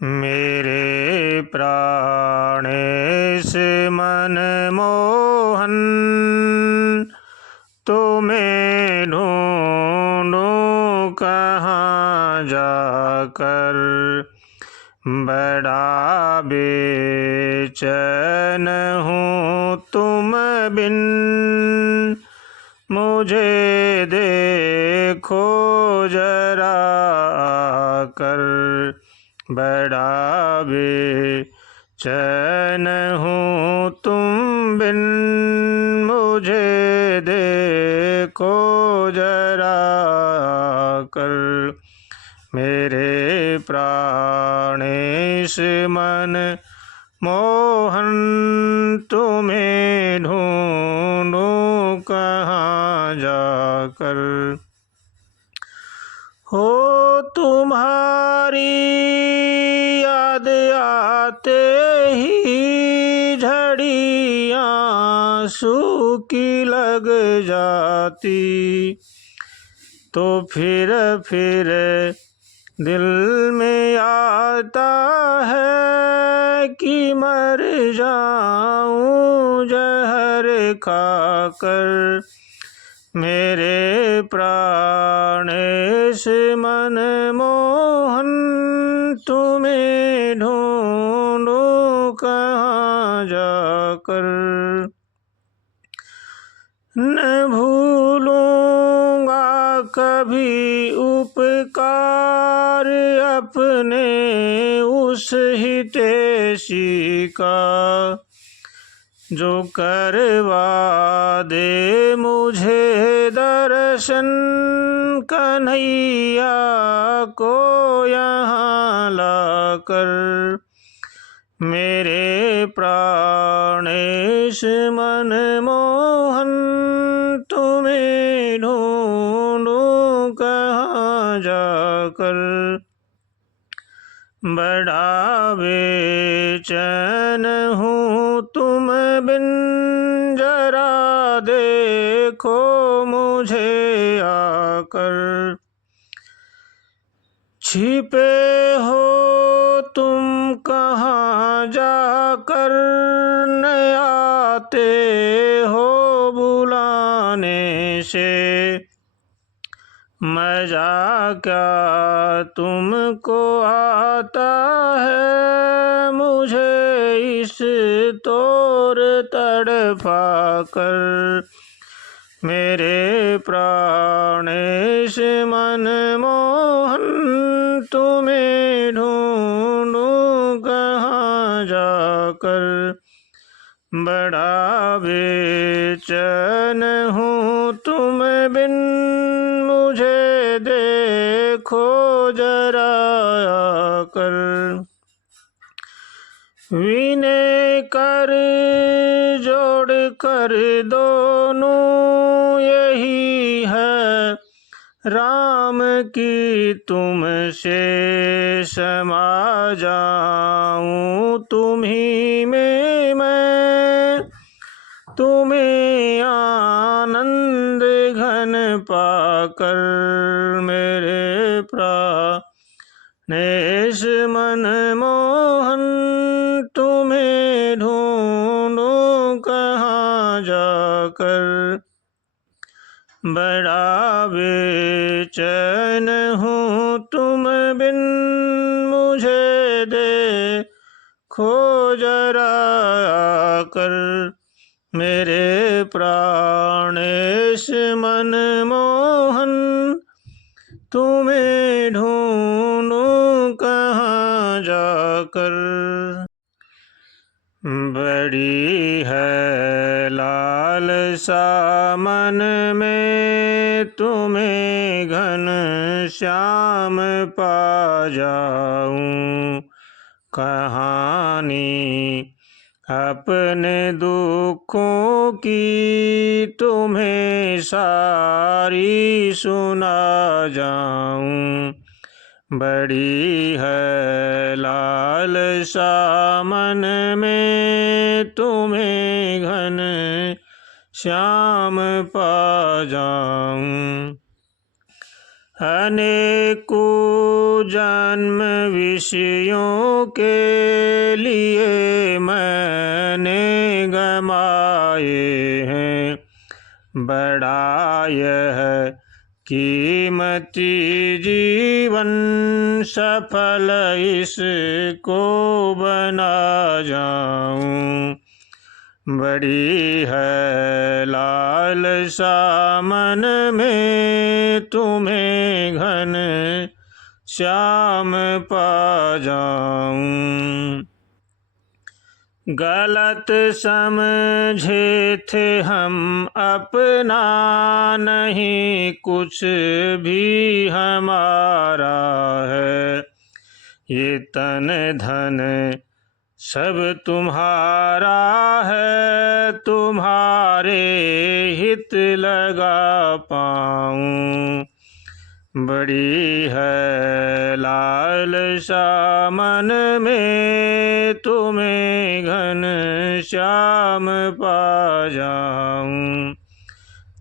मेरे प्राणेश मन मोहन, तुम्हें ढूंढूं कहाँ जाकर। बड़ा बेचैन हूँ तुम बिन, मुझे देखो जरा आकर। बड़ा बेचैन हूँ तुम बिन, मुझे देखो जरा आकर। मेरे प्राणेश मन मोहन, तुम्हें ढूंढूं कहाँ जाकर। हो तुम्हारी याद आते ही झड़ियाँ सूखी लग जाती, तो फिर दिल में आता है कि मर जाऊं जहर खाकर। मेरे प्राणेश मन मोहन, तुम्हें ढूंढूं कहाँ जाकर। न भूलूंगा कभी उपकार अपने उस हितैषी का, जो करवा दे मुझे दर्शन कन्हैया को यहाँ लाकर। मेरे प्राणेश मन मोहन, तुम्हें ढूंढूं कहाँ जाकर। बड़ा बेचैन हूँ तुम बिन, जरा देखो मुझे आकर। छिपे हो तुम कहाँ जाकर, न आते हो बुलाने से। मजा क्या तुमको आता है, मुझे इस तोर तड़पा कर। मेरे प्राणेश मन मोहन, तुम्हें ढूंढूं कहाँ जाकर। बड़ा बेचैन हूँ तुम बिन, मुझे देखो जरा आकर। विनय कर जोड़ कर दोनों यही है राम की, तुमसे समा जाऊं तुम्ही में मैं। तुम्हें आनंद घन पाकर, मेरे प्राणेश मन मोहन, तुम्हें ढूंढूं कहाँ जाकर। बड़ा बेचैन हूँ तुम बिन, मुझे देखो जरा आकर। मेरे प्राणेश मन मोहन, तुम्हें ढूंढूं कहाँ जाकर। बड़ी है लालसा मन में, तुम्हें घन श्याम पा जाऊं। कहानी अपने दुखों की तुम्हें सारी सुना जाऊं। बड़ी है लालसा मन में, तुम्हें घन श्याम पा जाऊं। अनेकों जन्म विषयों के लिए मैंने गमाए हैं, बड़ा यह कीमती जीवन सफल इसको बना जाऊं। बड़ी है लालसा मन में तुम्हें घन श्याम पा जाऊं। गलत समझे थे हम अपना नहीं कुछ भी हमारा है, ये तन धन सब तुम्हारा है, तुम्हारे हित लगा पाऊं। बड़ी है लालसा मन में तुम्हें घन श्याम पा जाऊं।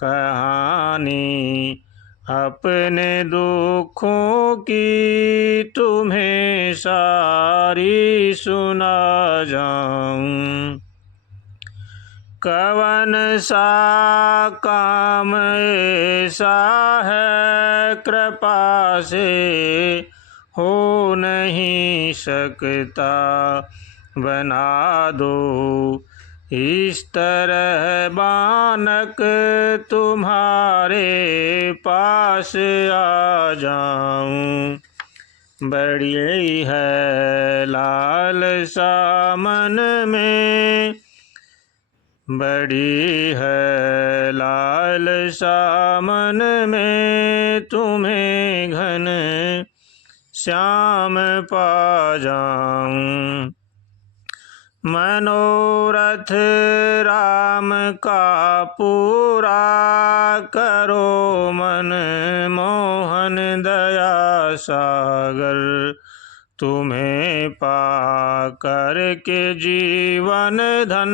कहानी अपने दुखों की तुम्हें सारी सुना जाऊं। कवन सा काम ऐसा है कृपा से हो नहीं सकता, बना दो इस तरह बानक तुम्हारे पास आ जाऊं। बड़ी है लालसा मन में, बड़ी है लालसा मन में तुम्हें घन श्याम पा जाऊं। मनोरथ राम का पूरा करो मन मोहन दया सागर, तुम्हें पा कर के जीवन धन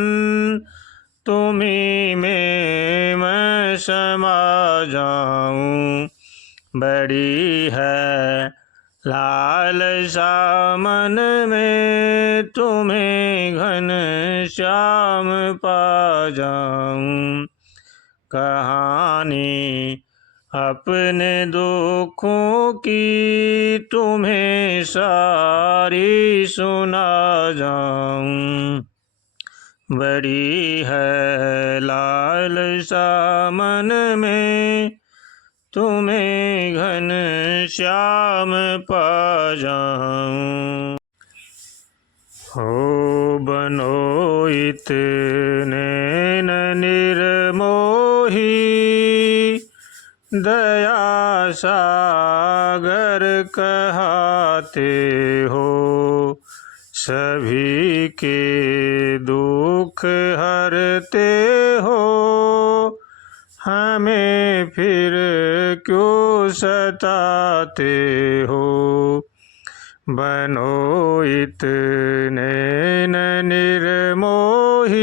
तुम्हीं में मैं समा जाऊं। बड़ी है लालसा मन में तुम्हें घन श्याम पा जाऊं। कहानी अपने दुखों की तुम्हें सारी सुना जाऊं। बड़ी है लालसा मन में तुम्हें घन श्याम पा जाऊं। हो बनो इतने निर्मोही, दया सागर कहते हो, सभी के दुख हरते हो, हमें फिर क्यों सताते हो। बनो इतने निर्मोही,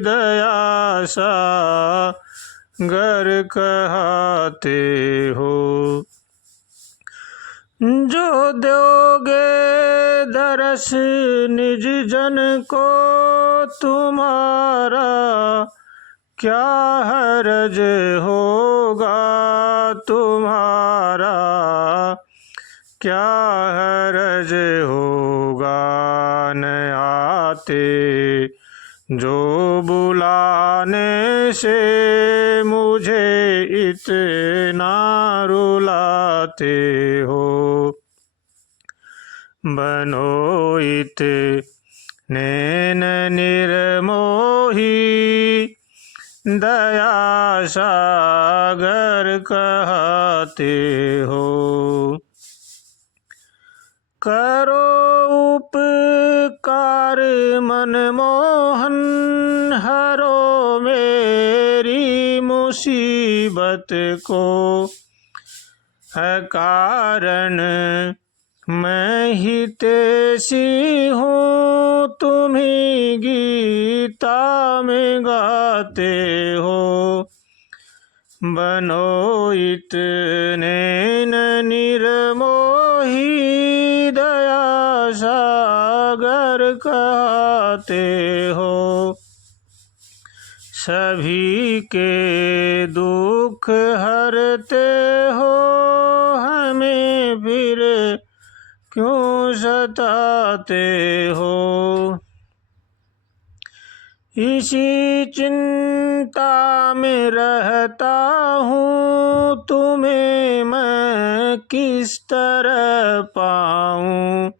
दया सागर कहते हो, जो दोगे दरस निज जन को तुम्हारा क्या हरज होगा, तुम्हारा क्या हरज होगा। न आते जो बुलाने से मुझे इतना रुलाते हो। बनो इतने निर्मोही, दया सागर कहते हो, करो उपकार मनमोहन, हरो मेरी मुसीबत को, अकारण मैं हितैषी हूँ, तुम्हीं गीता में गाते हो। बनो इतने निर्मोही दया सागर कहते हो। सभी के दुख हरते हो, हमें फिर क्यों सताते हो। इसी चिंता में रहता हूँ, तुम्हें मैं किस तरह पाऊँ।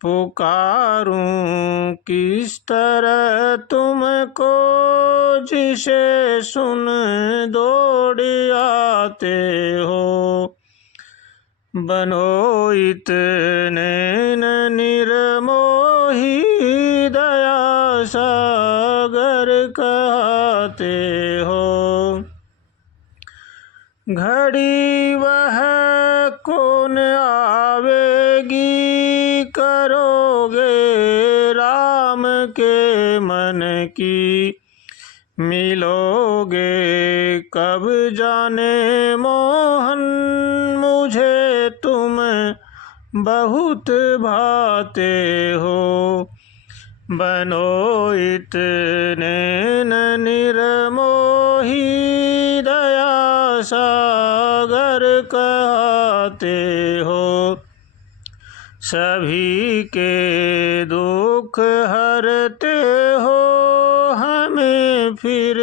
पुकारूं किस तरह तुमको, जिसे सुन दौड़ आते हो। बनो इतने निर्मोही दया सागर कहते हो। घड़ी वह कौन आवेगी, करोगे राम के मन की। मिलोगे कब जाने मोहन, मुझे तुम बहुत भाते हो। बनो इतने निर्मोही दया सागर कहते हो। सभी के दुख हरते हो, हमें फिर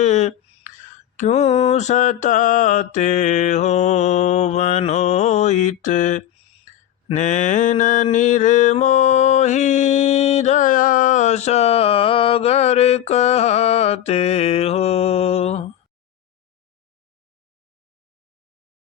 क्यों सताते हो। बनो इतने निर्मोही दया सागर कहते हो।